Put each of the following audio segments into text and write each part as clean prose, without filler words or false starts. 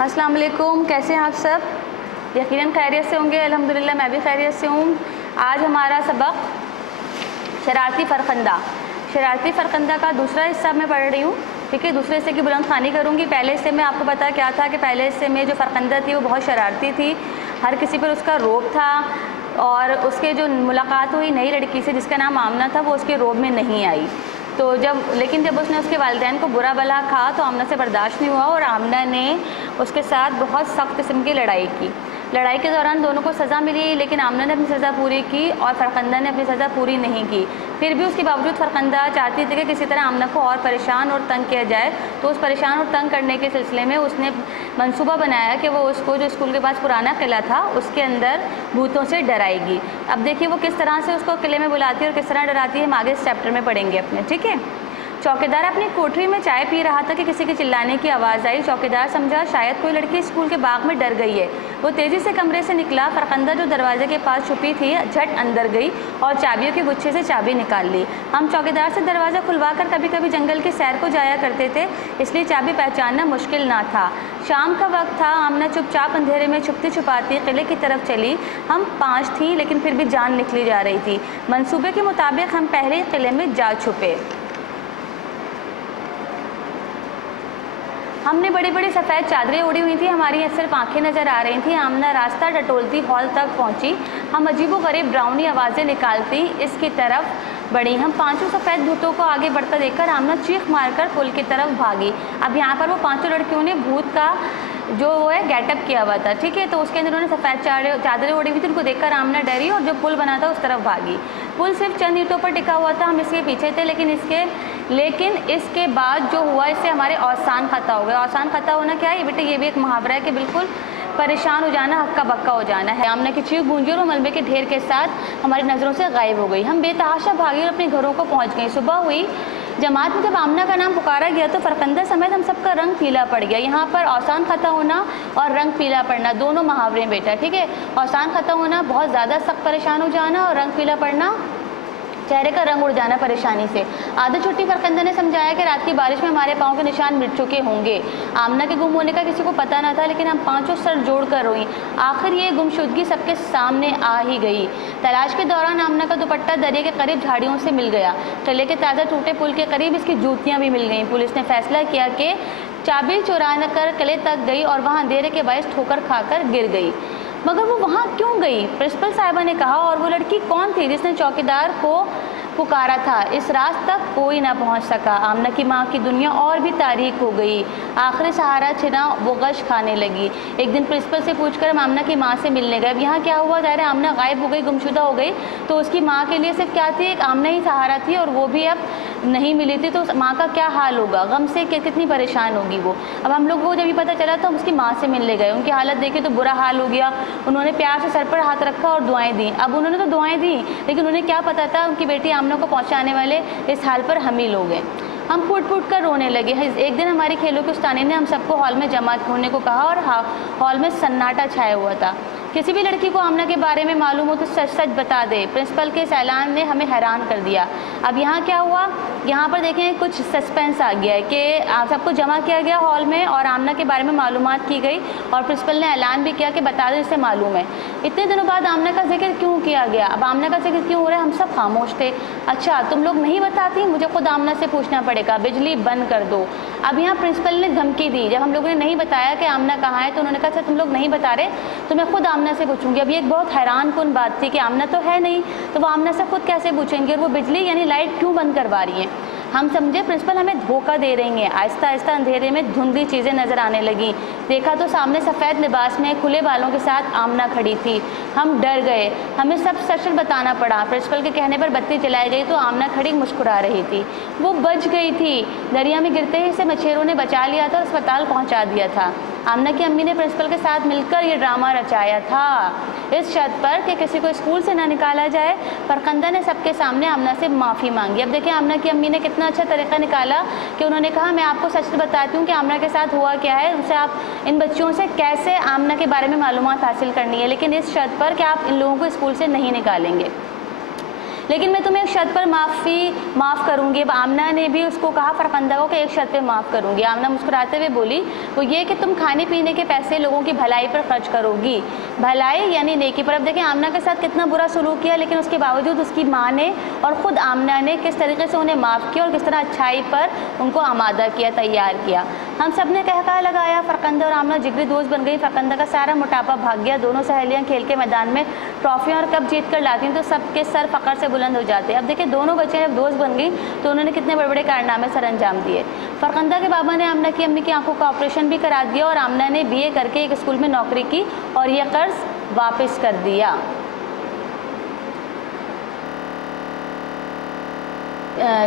अस्सलाम वालेकुम, कैसे हैं आप सब? यकीनन खैरियत से होंगे। अल्हम्दुलिल्लाह मैं भी खैरियत से हूँ। आज हमारा सबक शरारती फ़रखंदा। शरारती फ़रखंदा का दूसरा हिस्सा मैं पढ़ रही हूँ, ठीक है। दूसरे हिस्से की बुलंद ख़्वानी करूँगी। पहले हिस्से में आपको पता क्या था कि पहले हिस्से में जो फ़रखंदा थी वो बहुत शरारती थी, हर किसी पर उसका रोब था और उसके जो मुलाकात हुई नई लड़की से जिसका नाम आमना था वो उसके रोब में नहीं आई। तो लेकिन जब उसने उसके वालिदैन को बुरा भला कहा तो आमना से बर्दाश्त नहीं हुआ और आमना ने उसके साथ बहुत सख्त किस्म की लड़ाई की। लड़ाई के दौरान दोनों को सज़ा मिली, लेकिन आमना ने अपनी सज़ा पूरी की और फ़रखंदा ने अपनी सज़ा पूरी नहीं की। फिर भी उसके बावजूद फ़रखंदा चाहती थी कि किसी तरह आमना को और परेशान और तंग किया जाए। तो उस परेशान और तंग करने के सिलसिले में उसने मंसूबा बनाया कि वो उसको जो स्कूल के पास पुराना किला था उसके अंदर भूतों से डराएगी। अब देखिए वो किस तरह से उसको किले में बुलाती है और किस तरह डराती है, हम आगे इस चैप्टर में पढ़ेंगे अपने, ठीक है। चौकीदार अपनी कोठरी में चाय पी रहा था कि किसी के चिल्लाने की आवाज़ आई। चौकीदार समझा शायद कोई लड़की स्कूल के बाग में डर गई है। वो तेज़ी से कमरे से निकला। फ़रखंदा जो दरवाजे के पास छुपी थी झट अंदर गई और चाबियों के गुच्छे से चाबी निकाल ली। हम चौकीदार से दरवाज़ा खुलवा कर कभी कभी जंगल की सैर को जाया करते थे, इसलिए चाबी पहचानना मुश्किल ना था। शाम का वक्त था। आमना चुपचाप अंधेरे में छुपती छुपाती किले की तरफ चली। हम 5 थीं, लेकिन फिर भी जान निकली जा रही थी। मंसूबे के मुताबिक हम पहले ही किले में जा छुपे। हमने बड़ी बड़ी सफ़ेद चादरें ओढ़ी हुई थी, हमारी सिर्फ आंखें नज़र आ रही थीं। आमना रास्ता टटोलती हॉल तक पहुंची। हम अजीबोगरीब ड्राउनी आवाज़ें निकालती इसकी तरफ बढ़ी। हम 5 सफ़ेद भूतों को आगे बढ़ता देखकर आमना चीख मारकर पुल की तरफ भागी। अब यहाँ पर वो 5 लड़कियों ने भूत का जो है गेटअप किया हुआ था, ठीक है। तो उसके अंदर उन्होंने सफ़ेद चादरें ओढ़ी हुई थी। उनको देखकर आमना डरी और जो पुल बना था उस तरफ भागी। पुल सिर्फ चंद ईंटों पर टिका हुआ था, हम इसके पीछे थे, लेकिन इसके बाद जो हुआ इससे हमारे औसान ख़ता हो गए। औसान ख़ता होना क्या है बेटे? ये भी एक मुहावरा है कि बिल्कुल परेशान हो जाना, हक्का बक्का हो जाना है। आमना की चीख गूंजी और मलबे के ढेर के साथ हमारी नज़रों से गायब हो गई। हम बेतहाशा भागे और अपने घरों को पहुँच गए। सुबह हुई। जमात में जब आमना का नाम पुकारा गया तो फ़रखंदा समेत हम सबका रंग पीला पड़ गया। यहाँ पर औसान ख़ता होना और रंग पीला पड़ना दोनों मुहावरे बेटा, ठीक है। औसान ख़ता होना बहुत ज़्यादा सख्त परेशान हो जाना और रंग पीला पड़ना चेहरे का रंग उड़ जाना परेशानी से। आधी छुट्टी फ़रखंदा ने समझाया कि रात की बारिश में हमारे पाँव के निशान मिट चुके होंगे। आमना के गुम होने का किसी को पता न था, लेकिन हम 5 सर जोड़ कर रोईं। आखिर ये गुमशुदगी सबके सामने आ ही गई। तलाश के दौरान आमना का दुपट्टा दरिया के करीब झाड़ियों से मिल गया। किले के ताज़ा टूटे पुल के करीब इसकी जूतियाँ भी मिल गईं। पुलिस ने फैसला किया कि चाबी चुरा कर किले तक गई और वहाँ अंधेरे के बायस ठोकर खाकर गिर गई। मगर वो वहाँ क्यों गई? प्रिंसिपल साहिबा ने कहा। और वो लड़की कौन थी जिसने चौकीदार को पुकारा था? इस रात तक कोई ना पहुंच सका। आमना की माँ की दुनिया और भी तारीक हो गई। आखिरी सहारा छिना, वो गश खाने लगी। एक दिन प्रिंसिपल से पूछकर हम आमना की माँ से मिलने गए। अब यहाँ क्या हुआ? ज़ाहिर है आमना गायब हो गई, गुमशुदा हो गई, तो उसकी माँ के लिए सिर्फ क्या थी? एक आमना ही सहारा थी और वो भी अब नहीं मिली थी। तो उस माँ का क्या हाल होगा? गम से कितनी परेशान होगी वो। अब हम लोग को जब ये पता चला तो हम उसकी माँ से मिलने गए। उनकी हालत देखी तो बुरा हाल हो गया। उन्होंने प्यार से सर पर हाथ रखा और दुआएं दी। अब उन्होंने तो दुआएं दी, लेकिन उन्हें क्या पता था उनकी बेटी आमना को पहुँचाने वाले इस हाल पर हम ही लोग हैं। हम फूट फूट कर रोने लगे। एक दिन हमारी खेलों की उस्तानी ने हम सबको हॉल में जमा होने को कहा और हॉल में सन्नाटा छाया हुआ था। किसी भी लड़की को आमना के बारे में मालूम हो तो सच सच बता दे। प्रिंसिपल के इस ऐलान ने हमें हैरान कर दिया। अब यहाँ क्या हुआ? यहाँ पर देखें कुछ सस्पेंस आ गया है कि आप सबको जमा किया गया हॉल में और आमना के बारे में मालूमात की गई और प्रिंसिपल ने ऐलान भी किया कि बता दो जिससे मालूम है। इतने दिनों बाद आमना का जिक्र क्यों किया गया? अब आमना का जिक्र क्यों हो रहा है? हम सब खामोश थे। अच्छा तुम लोग नहीं बताती? मुझे खुद आमना से पूछना पड़ेगा। बिजली बंद कर दो। अब यहाँ प्रिंसिपल ने धमकी दी। जब हम लोगों ने नहीं बताया कि आमना कहाँ है तो उन्होंने कहा अच्छा तुम लोग नहीं बता रहे तो मैं खुद आमना से पूछूंगी। अब ये एक बहुत हैरान कुन बात थी कि आमना तो है नहीं, तो वो आमना से खुद कैसे पूछेंगे? और वो बिजली यानी लाइट क्यों बंद करवा रही हैं? हम समझे प्रिंसिपल हमें धोखा दे रही हैं। आहिस्ता आहिस्ता अंधेरे में धुंधली चीज़ें नज़र आने लगी। देखा तो सामने सफ़ेद लिबास में खुले बालों के साथ आमना खड़ी थी। हम डर गए। हमें सब सच बताना पड़ा। प्रिंसिपल के कहने पर बत्ती जलाई गई तो आमना खड़ी मुस्कुरा रही थी। वो बच गई थी। दरिया में गिरते ही इसे मछेरों ने बचा लिया था और अस्पताल पहुँचा दिया था। आमना की अम्मी ने प्रिंसिपल के साथ मिलकर ये ड्रामा रचाया था इस शर्त पर कि किसी को स्कूल से ना निकाला जाए। फ़रखंदा ने सबके सामने आमना से माफ़ी मांगी। अब देखिए आमना की अम्मी ने कितना अच्छा तरीका निकाला कि उन्होंने कहा मैं आपको सच बताती हूँ कि आमना के साथ हुआ क्या है, उनसे आप इन बच्चों से कैसे आमना के बारे में मालूमात हासिल करनी है, लेकिन इस शर्त पर कि आप इन लोगों को स्कूल से नहीं निकालेंगे। लेकिन मैं तुम्हें एक शर्त पर माफ़ करूँगी। अब आमना ने भी उसको कहा फरकंदा को कि एक शर्त पे माफ़ करूँगी। आमना मुस्कुराते हुए बोली वो ये कि तुम खाने पीने के पैसे लोगों की भलाई पर खर्च करोगी। भलाई यानी नेकी पर। अब देखें आमना के साथ कितना बुरा सलूक किया, लेकिन उसके बावजूद उसकी माँ ने और ख़ुद आमना ने किस तरीके से उन्हें माफ़ किया और किस तरह अच्छाई पर उनको आमादा किया, तैयार किया। हम सब ने कहका लगाया। फरकंदा और आमना जिगरी दोस्त बन गई। फरकंदा का सारा मोटापा भाग गया। दोनों सहेलियाँ खेल के मैदान में ट्रॉफियाँ और कप जीत कर लाती हैं तो सबके सर फ़ख्र से बुलंद हो जाते। अब देखिए दोनों बच्चे जब दोस्त बन गई तो उन्होंने कितने बड़े बड़े कारनामे सर अंजाम दिए। फरकंदा के बाबा ने आमना की अम्मी की आंखों का ऑपरेशन भी करा दिया और आमना ने BA करके एक स्कूल में नौकरी की और यह कर्ज वापस कर दिया।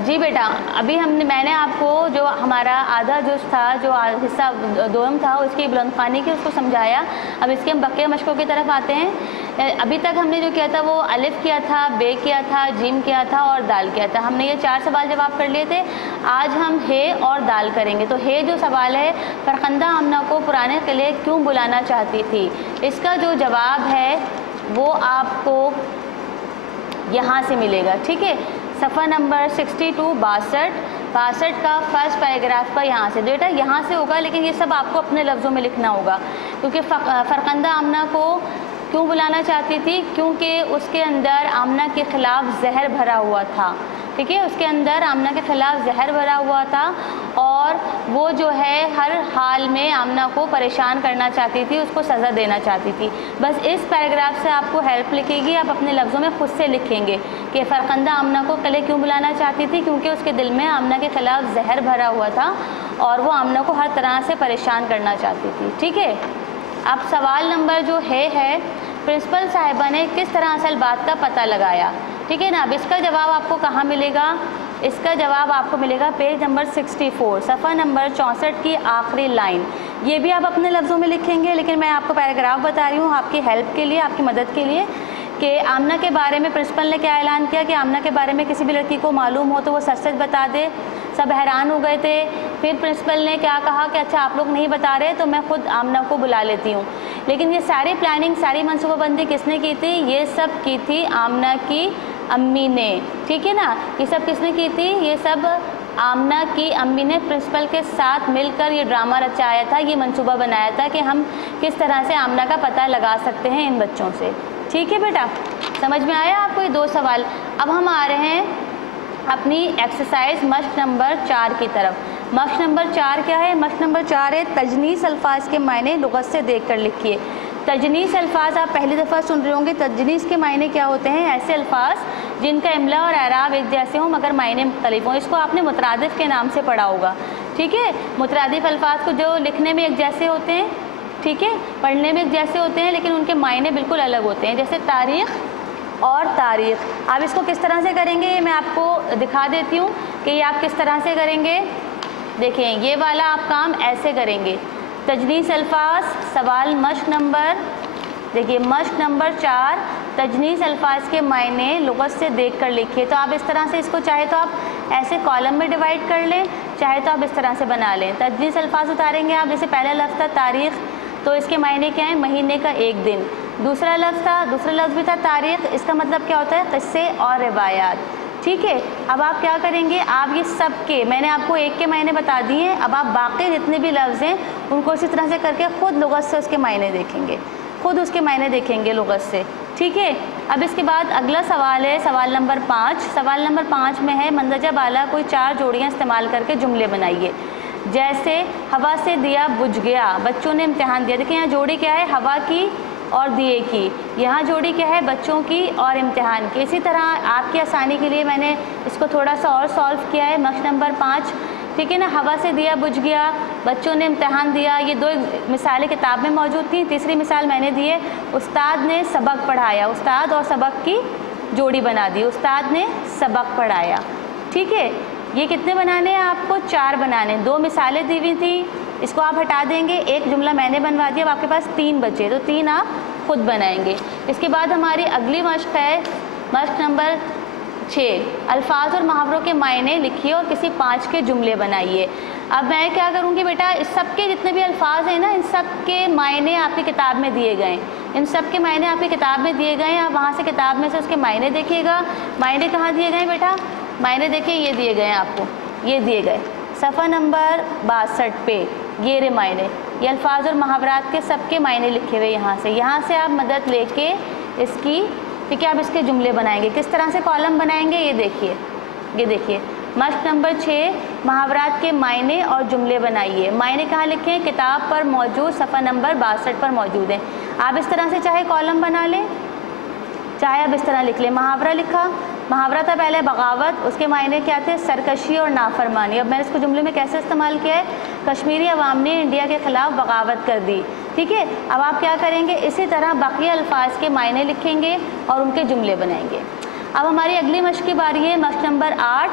जी बेटा, अभी मैंने आपको जो हमारा आधा जो था, जो हिस्सा दोम था उसकी बुलंद ख़्वानी की, उसको समझाया। अब इसके हम बक़िया मशक़ों की तरफ आते हैं। अभी तक हमने जो किया था वो अलिफ किया था, बे किया था, जीम किया था और दाल किया था। हमने ये 4 सवाल जवाब कर लिए थे। आज हम हे और दाल करेंगे। तो हे जो सवाल है, फरकंदा आमना को पुराने किले क्यों बुलाना चाहती थी, इसका जो जवाब है वो आपको यहाँ से मिलेगा। ठीक है, सफ़ा नंबर 62 62 का फर्स्ट पैराग्राफ का यहाँ से। बेटा यहाँ से होगा, लेकिन ये सब आपको अपने लफ्ज़ों में लिखना होगा। क्योंकि फरकंदा आमना को क्यों बुलाना चाहती थी, क्योंकि उसके अंदर आमना के ख़िलाफ़ जहर भरा हुआ था। ठीक है, उसके अंदर आमना के ख़िलाफ़ जहर भरा हुआ था और वो जो है हर हाल में आमना को परेशान करना चाहती थी, उसको सज़ा देना चाहती थी। बस इस पैराग्राफ से आपको हेल्प लिखेगी, आप अपने लफ्ज़ों में खुद से लिखेंगे कि फरकंदा आमना को किले क्यों बुलाना चाहती थी, क्योंकि उसके दिल में आमना के ख़िलाफ़ जहर भरा हुआ था और वो आमना को हर तरह से परेशान करना चाहती थी। ठीक है, अब सवाल नंबर जो है प्रिंसिपल साहिबा ने किस तरह असल बात का पता लगाया। ठीक है ना। अब इसका जवाब आपको कहाँ मिलेगा, इसका जवाब आपको मिलेगा पेज नंबर 64 सफ़ा नंबर 64 की आखिरी लाइन। ये भी आप अपने लफ्ज़ों में लिखेंगे, लेकिन मैं आपको पैराग्राफ बता रही हूँ आपकी हेल्प के लिए, आपकी मदद के लिए, कि आमना के बारे में प्रिंसिपल ने क्या ऐलान किया कि आमना के बारे में किसी भी लड़की को मालूम हो तो वो सच सच बता दे। सब हैरान हो गए थे। फिर प्रिंसिपल ने क्या कहा कि अच्छा आप लोग नहीं बता रहे तो मैं ख़ुद आमना को बुला लेती हूँ। लेकिन ये सारी प्लानिंग, सारी मनसूबाबंदी किसने की थी, ये सब की थी आमना की अम्मी ने। ठीक है ना, ये सब किसने की थी, ये सब आमना की अम्मी ने प्रिंसिपल के साथ मिलकर ये ड्रामा रचाया था, ये मंसूबा बनाया था कि हम किस तरह से आमना का पता लगा सकते हैं इन बच्चों से। ठीक है बेटा, समझ में आया आपको ये 2 सवाल। अब हम आ रहे हैं अपनी एक्सरसाइज मश्क नंबर 4 की तरफ। मश्क नंबर 4 क्या है, मश्क नंबर 4 है तजनीस अल्फाज के मायने लुग़त से देखकर लिखिए। तजनीस अल्फाज आप पहली दफ़ा सुन रहे होंगे। तजनीस के मायने क्या होते हैं, ऐसे अल्फाज जिनका इमला और एराब एक जैसे हों मगर मायने मुख्तलिफ हों। इसको आपने मुतरादिफ के नाम से पढ़ा होगा। ठीक है, मुतरादिफ अल्फाज को जो लिखने में एक जैसे होते हैं, ठीक है, पढ़ने में एक जैसे होते हैं, लेकिन उनके मायने बिल्कुल अलग होते हैं। जैसे तारीख़ और तारीख़। आप इसको किस तरह से करेंगे ये मैं आपको दिखा देती हूँ कि ये आप किस तरह से करेंगे। देखिए ये वाला आप काम ऐसे करेंगे। तजनीस अल्फाज सवाल मश्क नंबर, देखिए मश्क नंबर 4 तजनीस अल्फाज के मायने लुग़त से देख कर लिखिए। तो आप इस तरह से इसको चाहे तो आप ऐसे कॉलम में डिवाइड कर लें, चाहे तो आप इस तरह से बना लें। तजनीस अल्फाज उतारेंगे आप। जैसे पहला लफ्ज़ था तारीख़, तो इसके मायने क्या है, महीने का एक दिन। दूसरा लफ्ज़ भी था तारीख़, इसका मतलब क्या होता है, क़िस्से और रिवायात। ठीक है, अब आप क्या करेंगे, आप ये सब के, मैंने आपको एक के मायने बता दिए हैं, अब आप बाकी जितने भी लफ्ज़ हैं उनको इसी तरह से करके ख़ुद लुग़त से उसके मायने देखेंगे, खुद उसके मायने देखेंगे लुग़त से। ठीक है, अब इसके बाद अगला सवाल है सवाल नंबर 5। सवाल नंबर 5 में है मंदरजा बाला कोई 4 जोड़ियाँ इस्तेमाल करके जुमले बनाइए। जैसे हवा से दिया बुझ गया, बच्चों ने इम्तिहान दिया। देखिए यहाँ जोड़ी क्या है, हवा की और दिए की। यहाँ जोड़ी क्या है, बच्चों की और इम्तिहान की। इसी तरह आपकी आसानी के लिए मैंने इसको थोड़ा सा और सॉल्व किया है। मश्क नंबर 5, ठीक है ना, हवा से दिया बुझ गया, बच्चों ने इम्तिहान दिया, ये 2 मिसालें किताब में मौजूद थी। तीसरी मिसाल मैंने दी है, उस्ताद ने सबक पढ़ाया। उस्ताद और सबक की जोड़ी बना दी, उस्ताद ने सबक पढ़ाया। ठीक है, ये कितने बनाने हैं आपको, 4 बनाने। 2 मिसालें दी हुई थी, इसको आप हटा देंगे, एक जुमला मैंने बनवा दिया, अब आपके पास 3 बचे, तो 3 आप खुद बनाएंगे। इसके बाद हमारी अगली मश्क है मश्क नंबर 6, अल्फाज और मुहावरों के मायने लिखिए और किसी 5 के जुमले बनाइए। अब मैं क्या करूँगी बेटा, इस सब के जितने भी अल्फाज हैं ना, इन सब के मायने आपकी किताब में दिए गए हैं। ان سب کے معنی آپ کی کتاب میں دیے گئے ہیں, آپ وہاں سے کتاب میں سے اس کے معنی دیکھیے گا. معنی کہاں دیے گئے ہیں بیٹا؟ معنی دیکھیے یہ دیے گئے ہیں آپ کو, یہ دیے گئے صفحہ نمبر 62 پہ. یہ رے معنی, یہ الفاظ اور محاورات کے سب کے معنی لکھے ہوئے یہاں سے آپ مدد لے کے اس کی, ٹھیک ہے, آپ اس کے جملے بنائیں گے. کس طرح سے کالم بنائیں گے یہ دیکھیے. مشق نمبر 6, محاورات کے معنی اور جملے بنائیے. معنی کہاں لکھیں؟ کتاب پر موجود صفحہ نمبر 62 پر موجود ہیں. آپ اس طرح سے چاہے کالم بنا لیں, چاہے آپ اس طرح لکھ لیں. محاورہ لکھا, محاورہ تھا پہلے بغاوت, اس کے معنی کیا تھے؟ سرکشی اور نافرمانی. اب میں نے اس کو جملے میں کیسے استعمال کیا ہے؟ کشمیری عوام نے انڈیا کے خلاف بغاوت کر دی. ٹھیک ہے, اب آپ کیا کریں گے؟ اسی طرح بقیہ الفاظ کے معنی لکھیں گے اور ان کے جملے بنائیں گے. اب ہماری اگلی مشق کی باری ہے. مشق نمبر 8,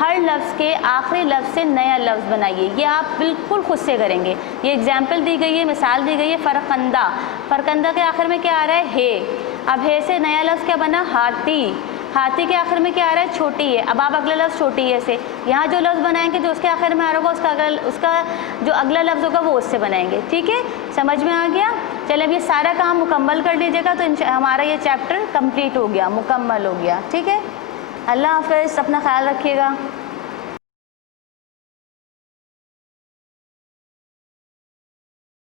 ہر لفظ کے آخری لفظ سے نیا لفظ بنائیے. یہ آپ بالکل خود سے کریں گے. یہ اگزامپل دی گئی ہے, مثال دی گئی ہے. فرقندہ, فرقندہ کے آخر میں کیا آ رہا ہے؟ ہے. اب ہے سے نیا لفظ کیا بنا؟ ہاتھی. ہاتھی کے آخر میں کیا آ رہا ہے؟ چھوٹی ہے. اب آپ اگلا لفظ چھوٹی ہے سے, یہاں جو لفظ بنائیں گے جو اس کے آخر میں آ رہا ہوگا اس کا جو اگلا لفظ ہوگا وہ اس سے بنائیں گے. ٹھیک ہے, سمجھ میں آ گیا؟ چلیں اب یہ سارا کام مکمل کر لیجیے گا تو ہمارا یہ چیپٹر کمپلیٹ ہو گیا, مکمل ہو گیا. ٹھیک ہے, اللہ حافظ, اپنا خیال رکھیے گا.